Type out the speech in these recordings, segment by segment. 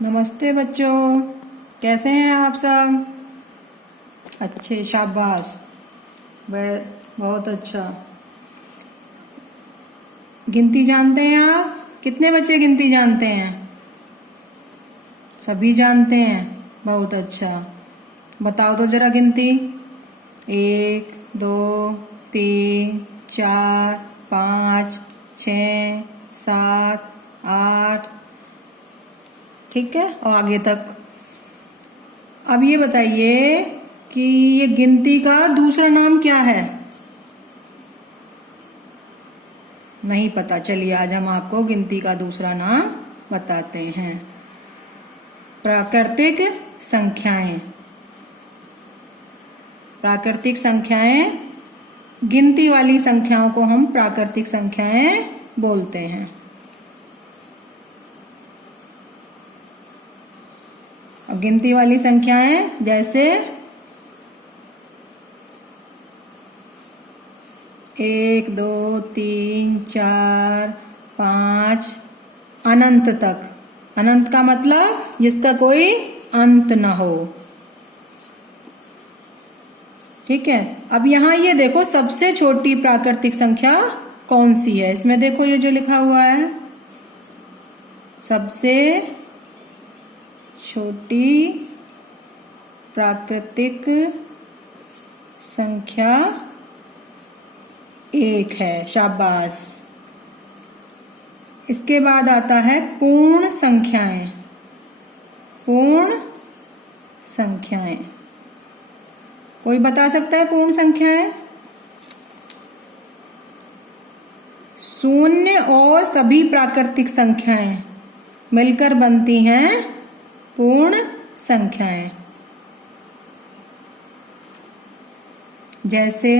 नमस्ते बच्चों, कैसे हैं आप सब? अच्छे, शाबाश। वह बहुत अच्छा। गिनती जानते हैं आप? कितने बच्चे गिनती जानते हैं? सभी जानते हैं, बहुत अच्छा। बताओ तो जरा गिनती। 1 2 3 4 5 6 7 8। ठीक है, और आगे तक। अब ये बताइए कि ये गिनती का दूसरा नाम क्या है? नहीं पता? चलिए आज हम आपको गिनती का दूसरा नाम बताते हैं। प्राकृतिक संख्याएं। प्राकृतिक संख्याएं, गिनती वाली संख्याओं को हम प्राकृतिक संख्याएं बोलते हैं। और गिनती वाली संख्याएं जैसे 1 2 3 4 5 अनंत तक। अनंत का मतलब जिसका कोई अंत न हो। ठीक है, अब यहां ये देखो सबसे छोटी प्राकृतिक संख्या कौन सी है? इसमें देखो ये जो लिखा हुआ है, सबसे छोटी प्राकृतिक संख्या 1 है। शाबाश। इसके बाद आता है पूर्ण संख्याएं। पूर्ण संख्याएं, कोई बता सकता है पूर्ण संख्याएं? शून्य और सभी प्राकृतिक संख्याएं मिलकर बनती हैं पूर्ण संख्याएं। जैसे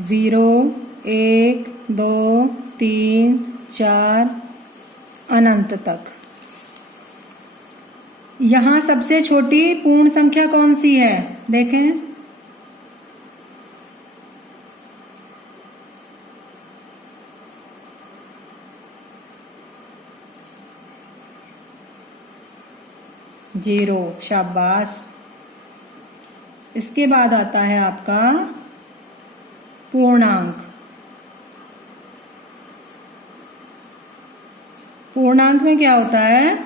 0 1 2 3 4 अनंत तक। यहां सबसे छोटी पूर्ण संख्या कौन सी है? देखें, जीरो। शाबाश। इसके बाद आता है आपका पूर्णांक। पूर्णांक में क्या होता है?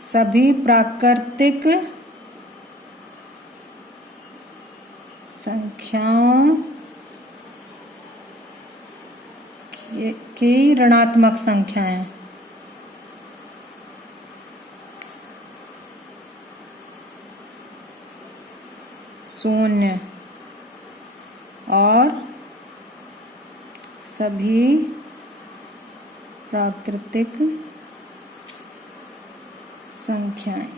सभी प्राकृतिक संख्याओं की ऋणात्मक संख्याएं। शून्य और सभी प्राकृतिक संख्याएं,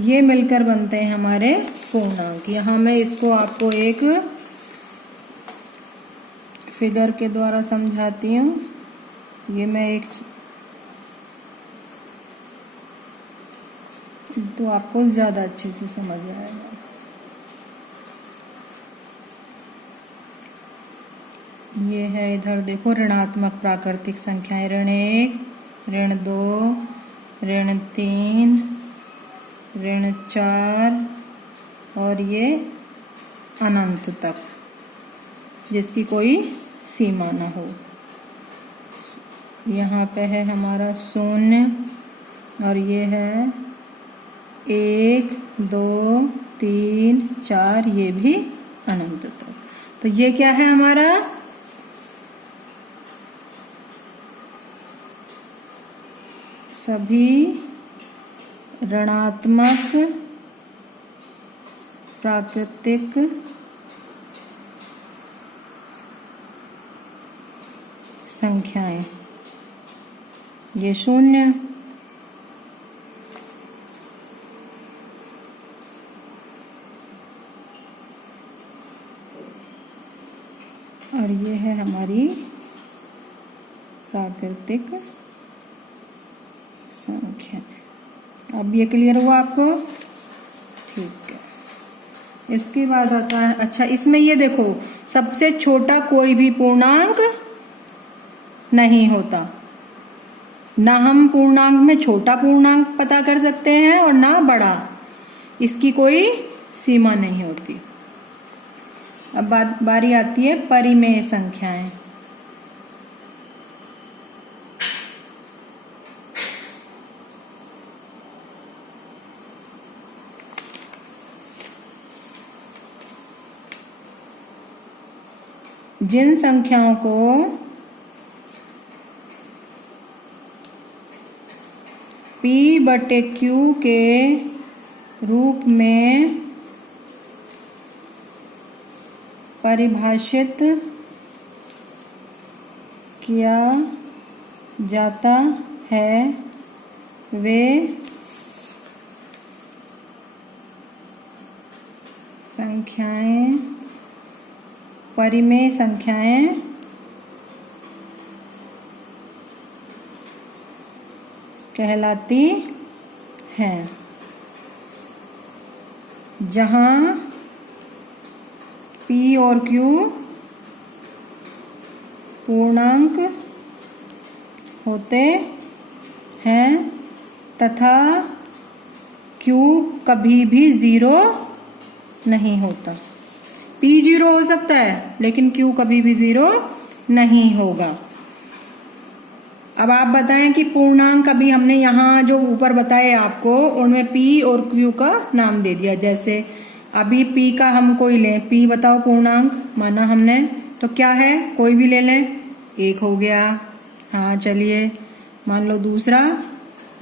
ये मिलकर बनते हैं हमारे पूर्णांक। यहाँ मैं इसको आपको एक फिगर के द्वारा समझाती हूँ। ये मैं एक तो आपको ज्यादा अच्छे से समझ आएगा। ये है, इधर देखो, ऋणात्मक प्राकृतिक संख्याएं। ऋण 1, ऋण 2, ऋण 3, ऋण 4 और ये अनंत तक, जिसकी कोई सीमा न हो। यहाँ पे है हमारा शून्य और ये है 1 2 3 4, ये भी अनंत तक। तो ये क्या है हमारा? सभी ऋणात्मक प्राकृतिक संख्याएं। ये शून्य, और ये है हमारी प्राकृतिक संख्या। अब ये क्लियर हुआ आपको? ठीक है। इसके बाद आता है, अच्छा इसमें ये देखो, सबसे छोटा कोई भी पूर्णांक नहीं होता। ना हम पूर्णांक में छोटा पूर्णांक पता कर सकते हैं और ना बड़ा, इसकी कोई सीमा नहीं होती। अब बारी आती है परिमेय संख्याएं। जिन संख्याओं को P/Q के रूप में परिभाषित किया जाता है वे संख्याएं परिमेय संख्याएं कहलाती हैं। जहां P और Q पूर्णांक होते हैं तथा Q कभी भी 0 नहीं होता। P 0 हो सकता है लेकिन Q कभी भी 0 नहीं होगा। अब आप बताएं कि पूर्णांक, अभी हमने यहाँ जो ऊपर बताए आपको उनमें P और Q का नाम दे दिया। जैसे अभी P का हम कोई लें, P बताओ पूर्णांक माना हमने, तो क्या है, कोई भी ले लें। 1 हो गया, हाँ चलिए मान लो। दूसरा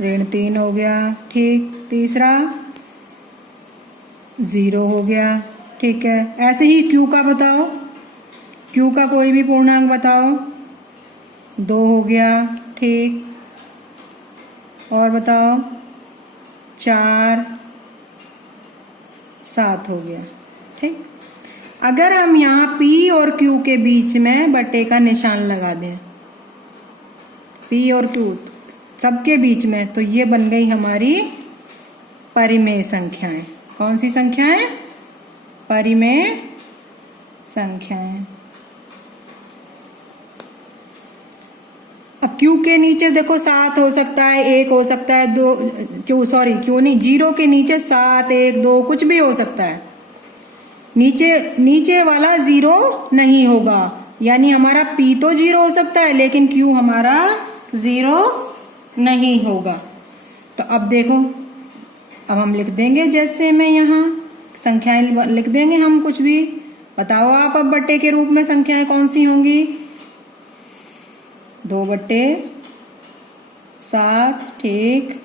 -3 हो गया, ठीक। तीसरा 0 हो गया, ठीक है। ऐसे ही Q का बताओ, Q का कोई भी पूर्णांक बताओ। 2 हो गया, ठीक। और बताओ 4, 7 हो गया, ठीक। अगर हम यहाँ P और Q के बीच में बटे का निशान लगा दें, P और Q सबके बीच में, तो ये बन गई हमारी परिमेय संख्याएं। कौन सी संख्याएं? परिमेय संख्याएं। अब Q के नीचे देखो 7 हो सकता है, 1 हो सकता है, 2 Q नहीं, 0 के नीचे 7, 1, 2 कुछ भी हो सकता है। नीचे वाला 0 नहीं होगा, यानी हमारा P तो 0 हो सकता है लेकिन Q हमारा 0 नहीं होगा। तो अब देखो, अब हम लिख देंगे, जैसे मैं यहाँ संख्याएं लिख देंगे हम कुछ भी। बताओ आप अब बट्टे के रूप में संख्याएं कौन सी होंगी? 2/7, ठीक।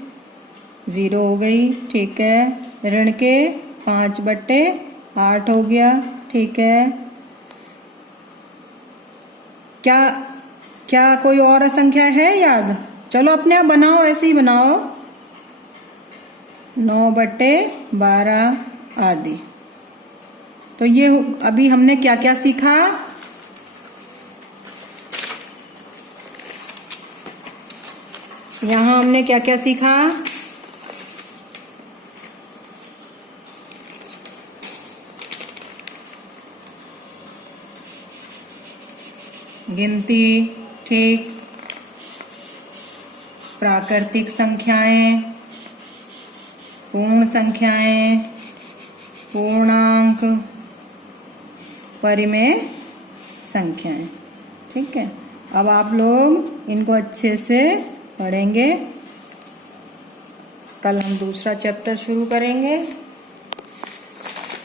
0 हो गई, ठीक है। ऋण के 5/8 हो गया, ठीक है। क्या कोई और संख्या है याद? चलो अपने आप बनाओ, ऐसे ही बनाओ। 9/12 आदि। तो ये अभी हमने क्या क्या सीखा? यहाँ हमने क्या क्या सीखा? गिनती, ठीक। प्राकृतिक संख्याएं, पूर्ण संख्याएं, पूर्णांक, परिमेय संख्याएं, ठीक है। अब आप लोग इनको अच्छे से पढ़ेंगे। कल हम दूसरा चैप्टर शुरू करेंगे।